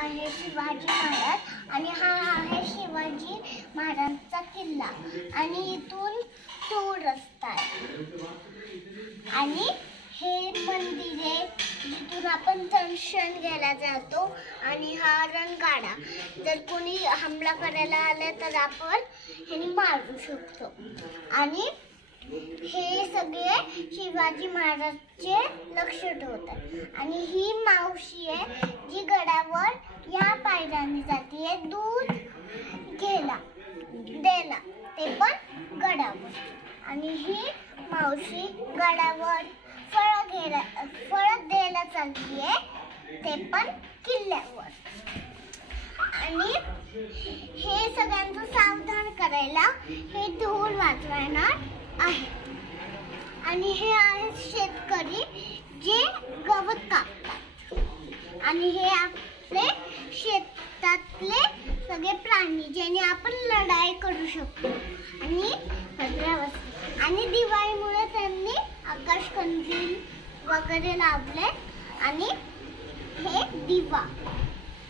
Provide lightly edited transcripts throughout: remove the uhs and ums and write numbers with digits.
आहे शिवाजी महाराज आणि हा आहे शिवाजी महाराजांचा किल्ला आणि इथून तो रस्ता आहे आणि हे मंदिर आहे जिथून आपण दर्शन घ्यायला जातो आणि हा रणगाडा जर कोणी हमला करायला आला तर आपण ह्याने मारू शकतो आणि हे सगळे शिवाजी महाराजचे लक्ष ठेवतात आणि ही मावशी आहे जी गडावर या पायऱ्याने जाते दूध घ्यायला द्यायला ते पण गडावर आणि ही मावशी गडावर फळं द्यायला चालली आहे ते पण किल्ल्यावर आणि हे सगळ्यांचं सावधान करायला हे ढोल वाजवणार आहे आणि हे आहेत शेतकरी जे गवत कापतात आणि हे आपले शेतातले सगळे प्राणी ज्याने आपण लढाई करू शकतो आणि आणि दिवाळीमुळे त्यांनी आकाश कंदील वगैरे लावले आणि हे दिवा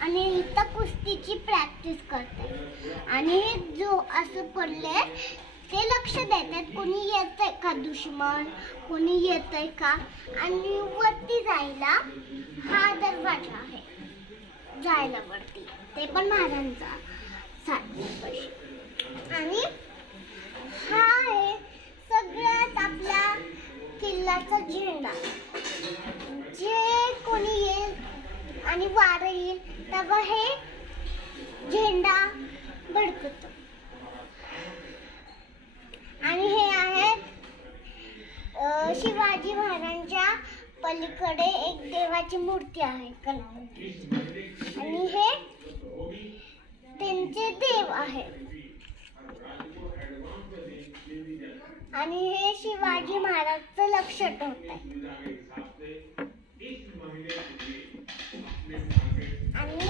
आणि इथं कुस्तीची प्रॅक्टिस करते आणि जो असं पडले ते लक्ष देतात कोणी येतंय का दुश्मन कोणी येतंय का आणि वरती जायला हा दरवाजा आहे जायला वरती ते पण महाराजांचा आणि हा आहे सगळ्यात आपल्या किल्ल्याचा झेंडा जे कोणी येईल आणि वारं येईल तेव्हा हे झेंडा भडकतो आणि हे आहे शिवाजी महाराजांच्या पलीकडे एक देवाची मूर्ती आहे आणि हे त्यांचे देव आहे आणि हे शिवाजी महाराजचं लक्ष ठेवतात आणि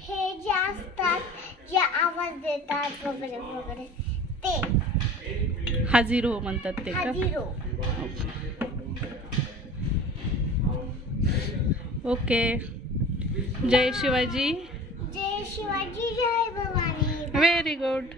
हे जे असतात जे आवाज देतात वगैरे वगैरे ते हाजीरो म्हणतात ते का? हाजीरो. ओके. जय शिवाजी. जय शिवाजी जय भवानी. Very good.